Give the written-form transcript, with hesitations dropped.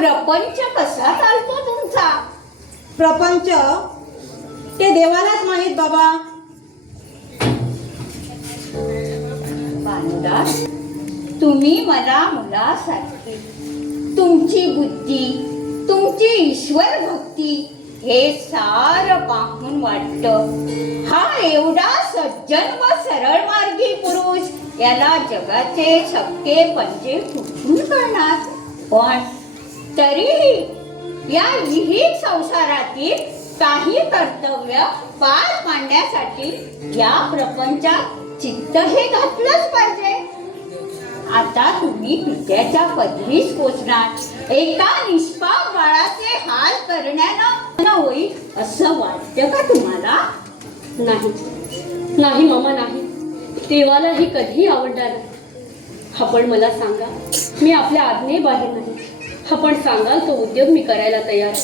प्रपंच कसा चालतो तुमचा? प्रपंच ते देवालाच माहीत बाबा. भानुदास, तुम्ही मला मुलासारखी, तुमची बुद्धी, तुमची ईश्वर भक्ती हे सारं पाहून वाटतं हा एवढा सज्जन व सरळ मार्गी पुरुष याला जगाचे छक्के पंजे कुठून करणार. पण तरीही या विहित संसारातील काही कर्तव्य पार पाडण्यासाठी या प्रपंचात चित्त हे घातलंच पाहिजे. आता तुम्ही पित्याच्या पदरीच पोचणार, एका निष्पाप बाळाचे हाल करण्यानं होईल असं वाटतं का तुम्हाला? नाही नाही मामा, नाही. देवाला हे कधीही आवडणार नाही. आपण मला सांगा, मी आपल्या आज्ञेबाहेर नाही. आपण सांगाल तो उद्योग मी करायला तयार.